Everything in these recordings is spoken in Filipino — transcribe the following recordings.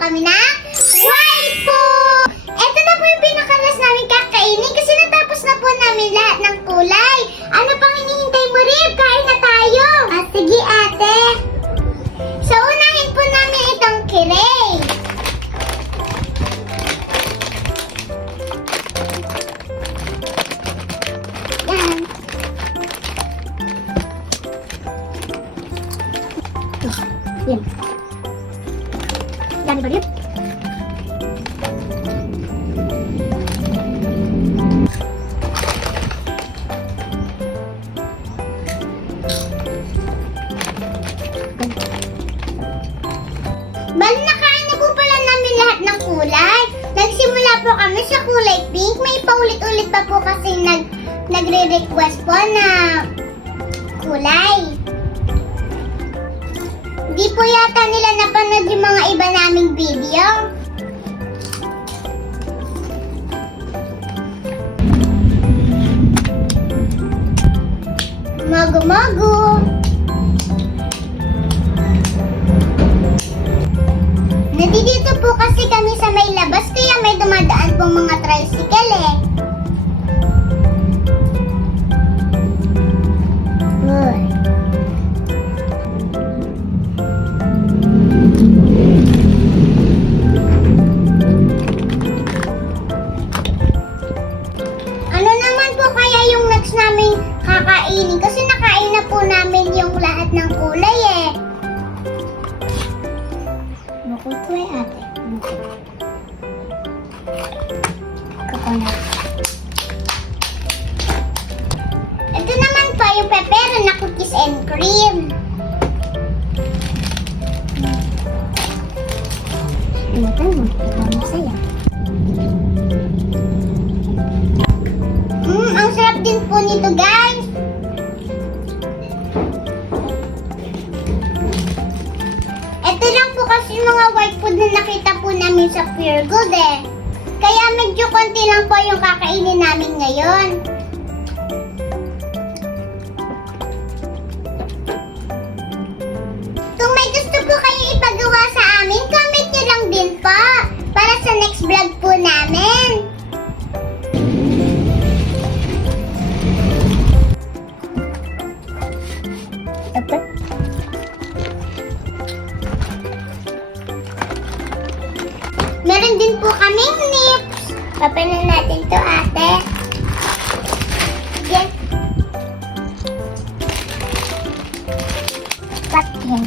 kami na white food! Ito na po yung pinakalas namin kakainin kasi natapos na po namin lahat ng kulay. Ano pang hinihintay mo, Rib? Kain na tayo! Sige, ate. So, unahin po namin itong kirey. Yan. Yan. Dami ba, Rib? Bali, nakain na po pala namin lahat ng kulay. Nagsimula po kami sa kulay pink. May paulit-ulit pa po kasi nagre-request po na kulay. Di po yata nila napanood yung mga iba naming video. Mago-mago. Nandito po kasi kami sa may labas kaya may dumadaan pong mga tricycle eh. Uy. Ano naman po kaya yung next namin kakainin? Kasi nakain na po namin yung lahat ng kulay eh. Bukod po eh, ate. Coconut. Ito naman po yung pepero na cookies and cream. Ito mo. Ito masaya. Ang sarap din po nito, guys. Ito lang po kasi mga white food na nakita po namin sa Pure Gold eh. Kaya medyo konti lang po yung kakainin namin ngayon. Kung may gusto po kayo ipagawa sa amin, comment nyo lang din po. Para sa next vlog po namin. Dapat. Meron din po kaming nips. Papanin natin to, ate. Yes. Patkin.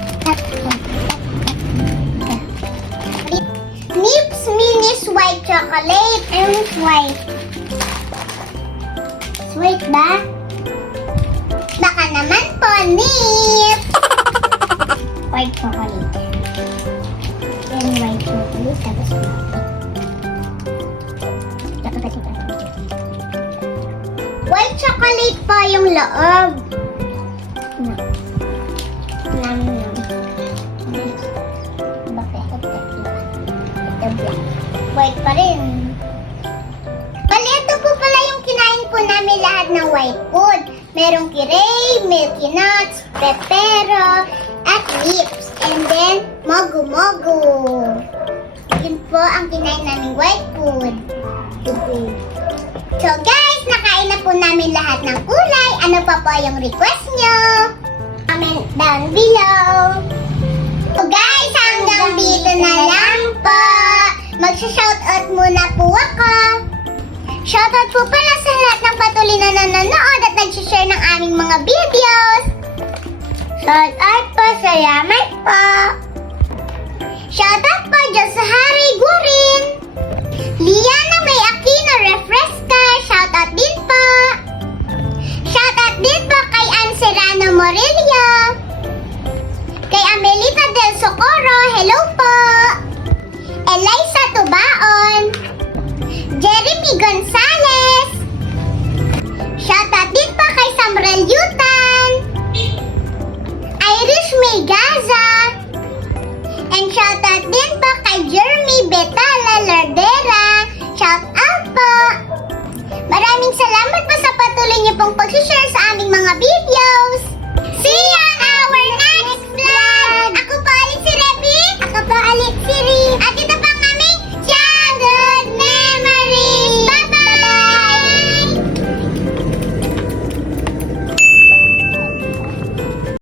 Nips Minis White Chocolate. It's white. Sweet ba? Baka naman po, nips. White chocolate. And white chocolate. Tapos white chocolate pa yung loob. No. Nam. Bakit? Ito black. White pa rin. Bali, ito po pala yung kinain po namin lahat ng white food. Merong kirey, milky nuts, pepero, at lips. And then, mogu-mogu. Yun po ang kinain naming white food. So guys, nakain na po namin lahat ng kulay. Ano pa po yung request nyo? Comment down below. So guys, hanggang dito na lang po. Magsha-shoutout muna po ako. Shoutout po pala sa lahat ng patuloy na nanonood at nag-share ng aming mga videos. Shoutout po, salamat po. Shoutout po dyan sa Harry Gurin. Liana May Aquino Refresca, shoutout din po. Shoutout din po kay Ann Serrano Morillo. Kay Amelita Del Socorro, hello po. Eliza Tubaon. Jeremy Gonzalez. Shoutout din po kay Samrel Yutan. Irish May Gaza. And shoutout din po kay Jeremy Betala Lardera. Shout out po! Maraming salamat po sa patuloy niyo pong pag-share sa aming mga videos. See ya!